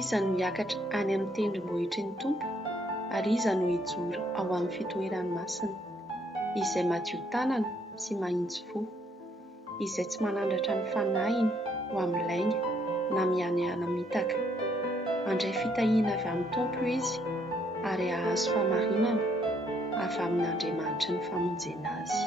Iza no hiakatra any amin'ny tendrombohitry ny Tompo ary iza no hijoro ao amin'ny fitoerany masina, izay madio tanana sy mahitsy fo, izay tsy manandratra ny fanahiny ho amin'ny lainga na mihanihana mitaka. Mandray fitahiana avy amin'ny Tompo izy ary hahazo famarinana avy amin'Andriamanitra ny famonjena azy.